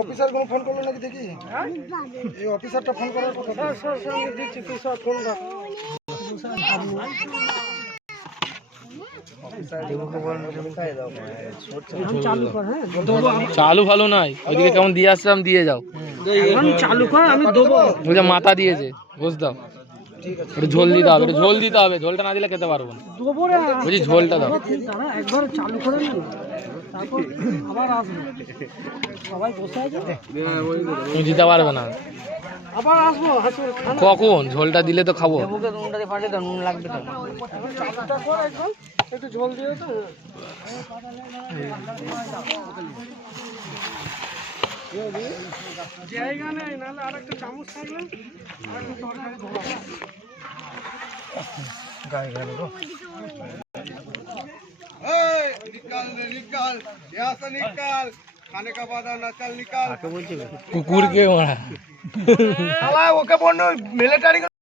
Officer কোনো phone করলো নাকি দেখি? এই অফিসারটা ফোন করার কথা। স্যার দিচ্ছি, তুই সব ফোন রাখ। চালু ভালো নয়, ওইদিকে কেমন দিয়ে আসলাম, দিয়ে যাও। চালু কর, আমি দেবো। ওই যে মাথা দিয়েছে, বুঝ দাও। একটু ঝোল দিতে হবে, একটু ঝোল দিতে হবে। ঝোলটা না দিলে খেতে পারবো না। বলছি ঝোলটা দাও। একবার চালু করে নিন, তারপর আবার আসবো। সবাই বসে আছে, তুমি দিতে পারবে না। আবার আসবো। কখন? ঝোলটা দিলে তো খাবো। নুন লাগবে তো। একটু ঝোল দিয়ে তো। জায়গা নেই, নাহলে আর একটা চামচ থাকলে আর একটু তরকারি ধোয়া গায়ে গেল গো। কুকুরকে মারা ওকে বললো মিলিটারি